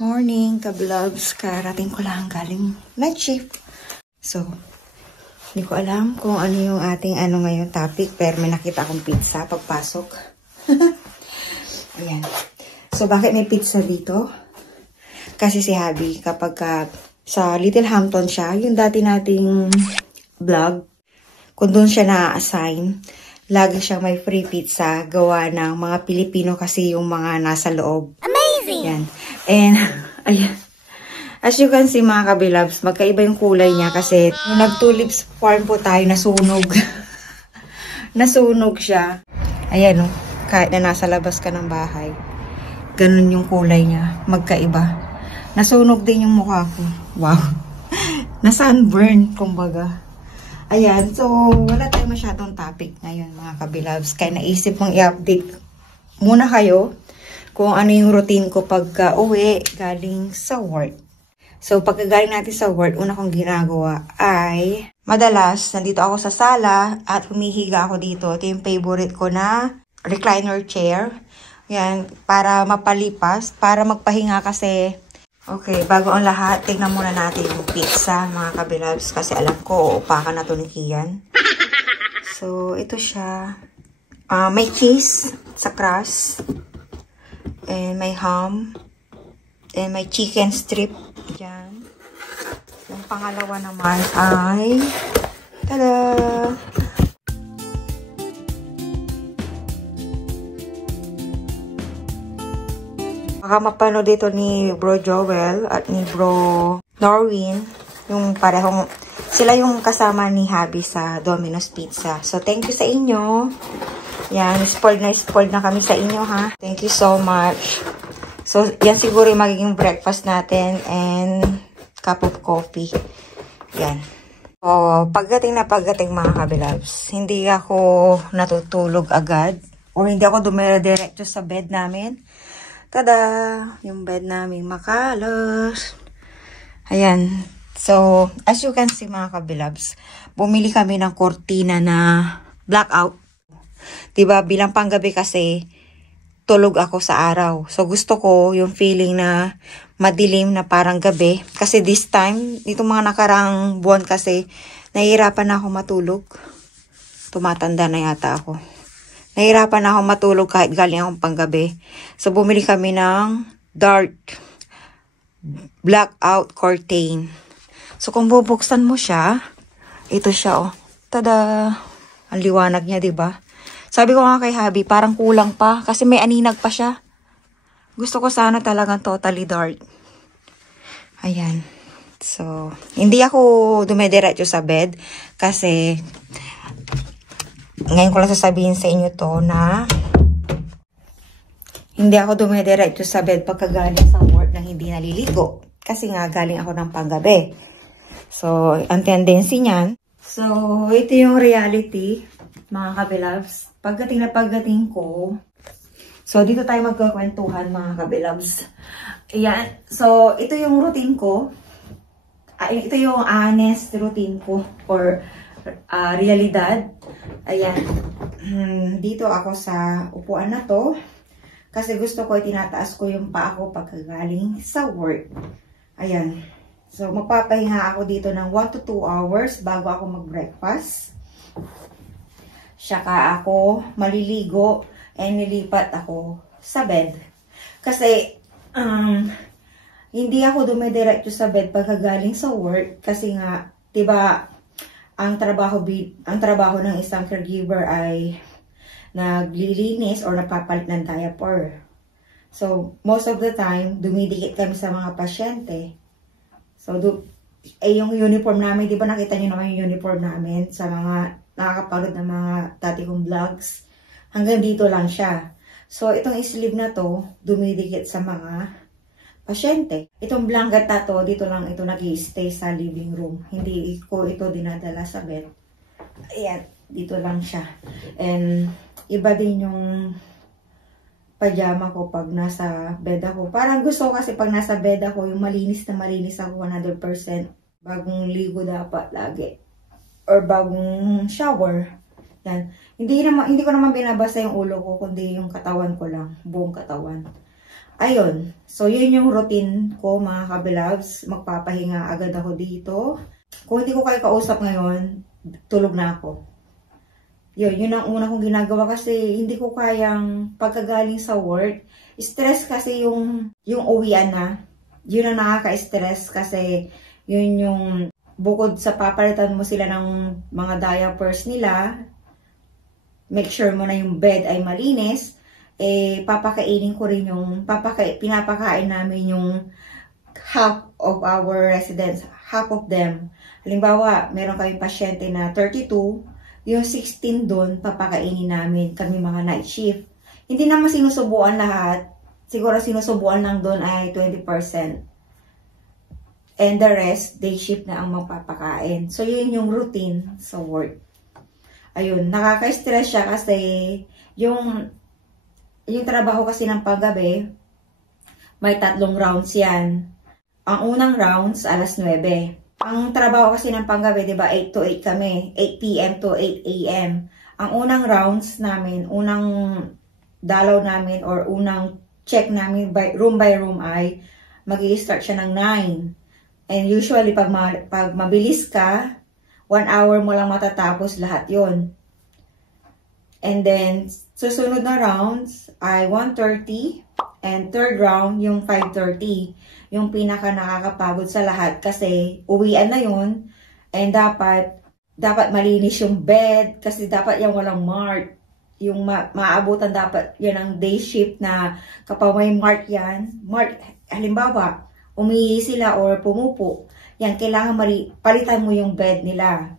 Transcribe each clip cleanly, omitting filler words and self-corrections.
Morning, ka-vlogs. Karating ko lang galing night shift. So, hindi ko alam kung ano yung ating ngayon topic, pero may nakita akong pizza pagpasok. Ayan. So, bakit may pizza dito? Kasi si Habi, kapag sa Little Hampton siya, yung dati nating vlog, kung doon siya na-assign, lagi siyang may free pizza gawa ng mga Pilipino kasi yung mga nasa loob. Amazing! Yan. And, ayan. As you can see mga kabilabs, magkaiba yung kulay niya kasi nung nag-tulips farm po tayo, nasunog. Nasunog siya. Ayan o, kahit na nasa labas ka ng bahay, ganun yung kulay niya. Magkaiba. Nasunog din yung mukha ko. Wow. Na-sunburn, kumbaga. Ayan, so wala tayong masyadong topic ngayon mga kabilabs. Kaya naisip mong i-update muna kayo kung ano yung routine ko pagka uwi galing sa work. So pagka galing natin sa work, una kong ginagawa ay madalas nandito ako sa sala at humihiga ako dito. Ito yung favorite ko na recliner chair. Yan, para mapalipas, para magpahinga kasi. Okay, bago ang lahat, tingnan muna natin yung pizza, mga kabilabs, kasi alam ko, uupakan na to ni Kian. So, ito siya. May cheese sa crust. And may ham. And may chicken strip. Diyan. Yung pangalawa naman ay, tada! Baka mapanood dito ni Bro Joel at ni Bro Norwin, yung parehong, sila yung kasama ni Habi sa Domino's Pizza. So, thank you sa inyo. Yan, spoiled na kami sa inyo, ha. Thank you so much. So, yan siguro yung magiging breakfast natin and cup of coffee. Yan. So, pagdating mga kabilabs, hindi ako natutulog agad or hindi ako dumiretso sa bed namin. Tada! Yung bed namin makalos. Ayan. So, as you can see mga kabilabs, bumili kami ng kortina na blackout. Diba, bilang panggabi kasi, tulog ako sa araw. So, gusto ko yung feeling na madilim na parang gabi. Kasi this time, itong mga nakarang buwan kasi, nahihirapan na ako matulog. Tumatanda na yata ako. Nahirapan na ako matulog kahit galing akong panggabi. So, bumili kami ng dark blackout curtain. So, kung bubuksan mo siya, ito siya, oh. Tada! Ang liwanag niya, diba? Sabi ko nga kay Habi, parang kulang pa kasi may aninag pa siya. Gusto ko sana talagang totally dark. Ayan. So, hindi ako dumidiretso sa bed kasi ngayon ko lang sasabihin sa inyo to na hindi ako dumidiretso sa bed pagkagaling sa work nang hindi naliligo. Kasi nga galing ako ng panggabi. So, ang tendency niyan. So, ito yung reality, mga kabilabs. Pagdating ko, so dito tayo magkakwentuhan mga kabilabs. Ayan. So, ito yung routine ko. Ito yung honest routine ko for realidad. Ayan. Dito ako sa upuan na to. Kasi gusto ko, tinataas ko yung paa ko pagkagaling sa work. Ayan. So, magpapahinga ako dito ng 1 to 2 hours bago ako mag-breakfast. Saka ako maliligo and nilipat ako sa bed. Kasi, hindi ako dumidiretso sa bed pagkagaling sa work. Kasi nga, diba, ang trabaho ng isang caregiver ay naglilinis or napapalit ng diaper. So, most of the time, dumidikit kami sa mga pasyente. So, yung uniform namin, di ba nakita niyo naman yung uniform namin sa mga nakakapanood ng mga dati kong vlogs. Hanggang dito lang siya. So, itong sleeve na to, dumidikit sa mga pasyente. Itong blanket na to, dito lang ito nag-i-stay sa living room. Hindi ko ito dinadala sa bed. Ayan, dito lang siya. And, iba din yung pajama ko pag nasa bed ako. Parang gusto ko kasi pag nasa bed ako, yung malinis na malinis ako 100%. Bagong ligo dapat lagi. Or bagong shower. Yan. Hindi ko naman binabasa yung ulo ko, kundi yung katawan ko lang. Buong katawan. Ayun. So, yun yung routine ko, mga kabilabs. Magpapahinga agad ako dito. Kung hindi ko kayo kausap ngayon, tulog na ako. Yun ang una kong ginagawa kasi hindi ko kayang pagkagaling sa work. Stress kasi yung uwian na. Yun ang nakaka-stress kasi yun yung bukod sa papalitan mo sila ng mga diapers nila, make sure mo na yung bed ay malinis, papakainin ko rin yung, pinapakain namin yung half of our residents, half of them. Halimbawa, meron kami pasyente na 32, yung 16 doon, papakainin namin kami mga night shift. Hindi naman sinusubuan lahat, siguro sinusubuan lang doon ay 20%. And the rest, day shift na ang magpapakain. So, yun yung routine sa work. Ayun, nakaka-stress siya kasi yung trabaho kasi ng paggabi, may 3 rounds yan. Ang unang rounds, alas 9. Ang trabaho kasi ng paggabi, di ba, 8 to 8 kami. 8 p.m. to 8 a.m. Ang unang rounds namin, unang dalaw namin, or unang check namin by room ay mag-i-start siya ng 9. And usually, pag mabilis ka, 1 hour mo lang matatapos lahat yon. And then, susunod na rounds ay 1:30. And third round, yung 5:30. Yung pinaka nakakapagod sa lahat kasi uwian na yun. And dapat malinis yung bed kasi dapat yung walang mark. Yung maabutan dapat yan ang day shift na kapag may mark yan. Mark, halimbawa, umihi sila or pumupo. Yan, kailangan palitan mo yung bed nila.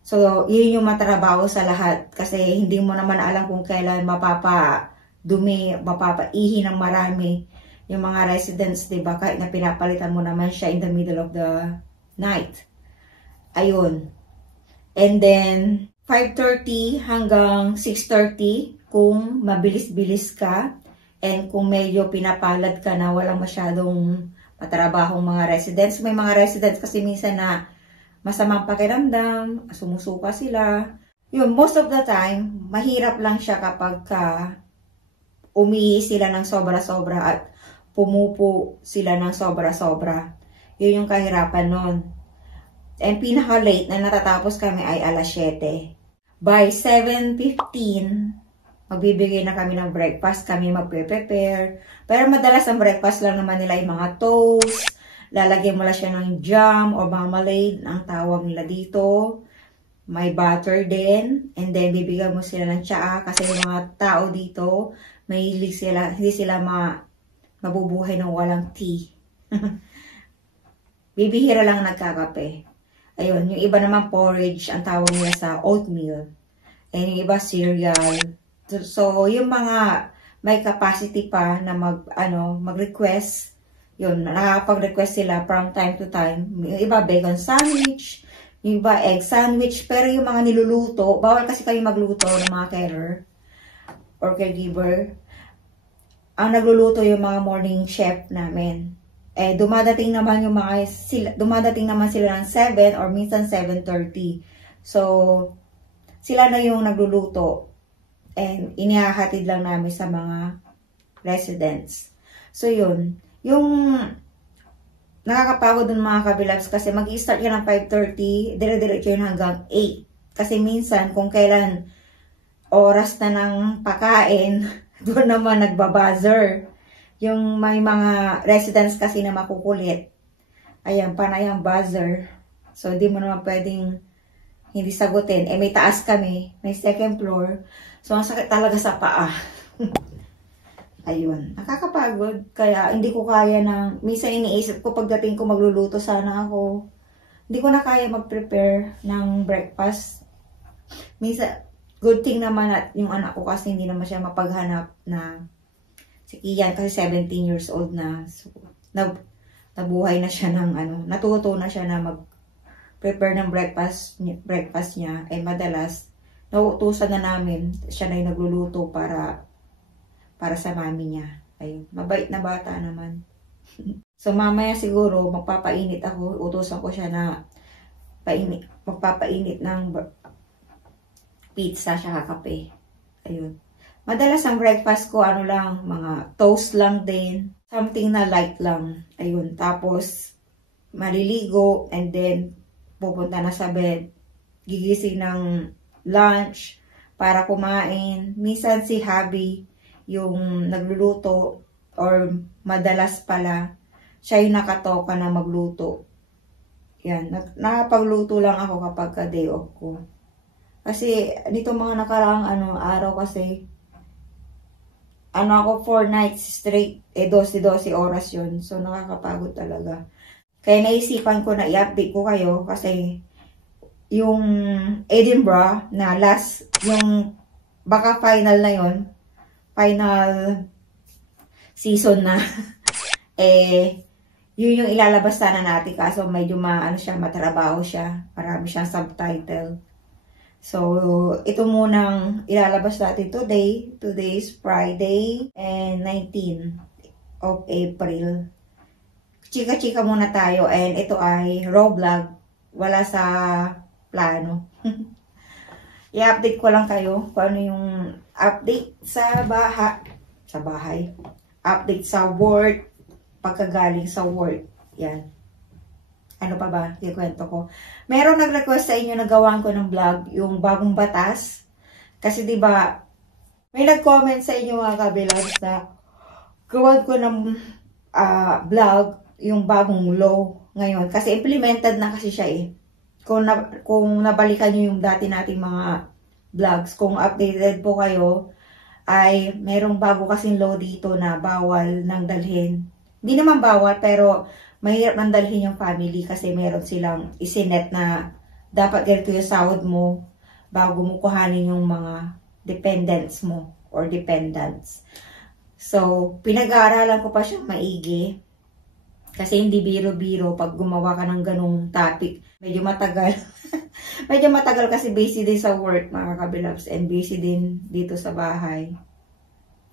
So, yun yung matrabaho sa lahat. Kasi hindi mo naman alam kung kailan mapapaihi ng marami yung mga residents, diba? Kahit na pinapalitan mo naman siya in the middle of the night. Ayun. And then, 5:30 hanggang 6:30 kung mabilis-bilis ka. And kung medyo pinapalad ka na walang masyadong matrabahong mga residents. May mga residents kasi minsan na masamang pakiramdam, sumusuka sila. Yun, most of the time, mahirap lang siya kapag umihi sila ng sobra-sobra at pumupo sila ng sobra-sobra. Yun yung kahirapan nun. And pinaka-late na natatapos kami ay alas 7. By 7:15, magbibigay na kami ng breakfast, kami magpe-prepare. Pero madalas ang breakfast lang naman nila yung mga toast, lalagyan mo lang siya ng jam o marmalade, ang tawag nila dito. May butter din, and then bibigyan mo sila ng tsaa kasi yung mga tao dito, hindi sila mabubuhay ng walang tea. Bibihira lang nagkakape. Ayun, yung iba naman porridge, ang tawag nila sa oatmeal. And yung iba cereal. So, yung mga may capacity pa na mag-request, yun, nakakapag-request sila from time to time. Yung iba, bacon sandwich, yung iba, egg sandwich, pero yung mga niluluto, bawal kasi kayo magluto ng mga carer or caregiver. Ang nagluluto yung mga morning chef namin. Dumadating naman sila ng 7 or minsan 7:30. So, sila na yung nagluluto. And inihahatid lang namin sa mga residents. So, yun. Yung nakakapagod ng mga kabilabs kasi mag-i-start yan ng 5:30, dire-diretso yun hanggang 8. Kasi minsan, kung kailan oras na ng pakain, doon naman nagbabuzzer. Yung may mga residents kasi na makukulit. Ayan, panay ang buzzer. So, di mo naman pwedeng hindi sagutin. May taas kami. May second floor. So, ang sakit talaga sa paa. Ayun. Nakakapagod. Kaya, hindi ko kaya minsan iniisip ko pagdating ko magluluto sana ako. Hindi ko na kaya mag-prepare ng breakfast. Minsan, good thing naman at yung anak ko kasi hindi naman siya mapaghanap na si Kian kasi 17 years old na. So, nabuhay na siya natuto na siya na mag-prepare ng breakfast niya. Madalas, nauutusan na namin. Siya na yung nagluluto para sa mami niya. Ayun, mabait na bata naman. So, mamaya siguro, magpapainit ako. Utusan ko siya na magpapainit ng pizza siya kape. Ayun. Madalas ang breakfast ko, ano lang, mga toast lang din. Something na light lang. Ayun. Tapos, maliligo and then pupunta na sa bed. Gigising ng lunch para kumain. Minsan si Habi yung nagluluto or madalas pala siya yung nakatoka na magluto. Yan. Nakapagluto lang ako kapag ka-day off ko. Kasi nito mga nakaraang araw kasi ako 4 nights straight, 12 oras yun. So, nakakapagod talaga. Kaya naisipan ko na i-update ko kayo kasi yung Edinburgh na last, yung baka final na yun, final season na, yun yung ilalabas sana natin kaso medyo matrabaho siya. Marami siyang subtitle. So, ito munang ilalabas natin today. Today is Friday and 19 of April. Chika-chika muna tayo and ito ay raw vlog. Wala sa plano. I-update ko lang kayo kung ano yung update sa bahay. Update sa work. Pagkagaling sa work. Yan. Ano pa ba? Ikwento ko. Meron nag-request sa inyo na gawaan ko ng vlog, yung bagong batas. Kasi diba, may nag-comment sa inyo mga kabilags na gawaan ko ng vlog, yung bagong law ngayon. Kasi implemented na kasi siya eh. Kung nabalikan nyo yung dati nating mga vlogs, kung updated po kayo, ay merong bago kasing law dito na bawal nang dalhin. Hindi naman bawal, pero mahirap nang dalhin yung family kasi meron silang isinet na dapat ganito yung sahod mo bago mo kuhanin yung mga dependents mo or dependents. So, pinag-aaralan ko pa siyang maigi kasi hindi biro-biro pag gumawa ka ng ganung topic. Medyo matagal. Medyo matagal kasi busy din sa work mga kabilabs and busy din dito sa bahay.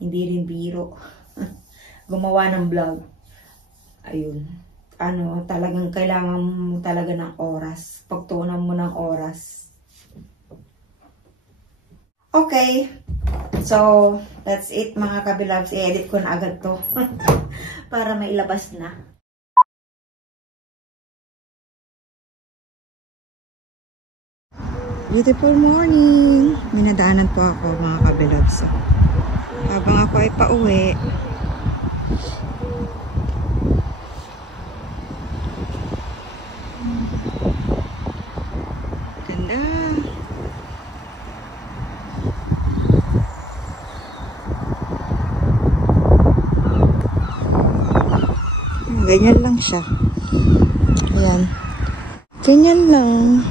Hindi rin biro. Gumawa ng vlog. Ayun. Talagang kailangan mo talaga ng oras. Pagtuunan mo ng oras. Okay. So, that's it mga kabilabs. I-edit ko na agad to. Para mailabas na. Beautiful morning. Minadaanan po ako mga kabilabs. Habang ako ay pauwi. Ganyan lang siya. Ayan. Ganyan lang.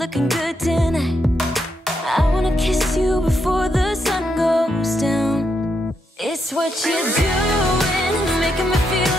Looking good tonight. I wanna kiss you before the sun goes down. It's what you're doing, making me feel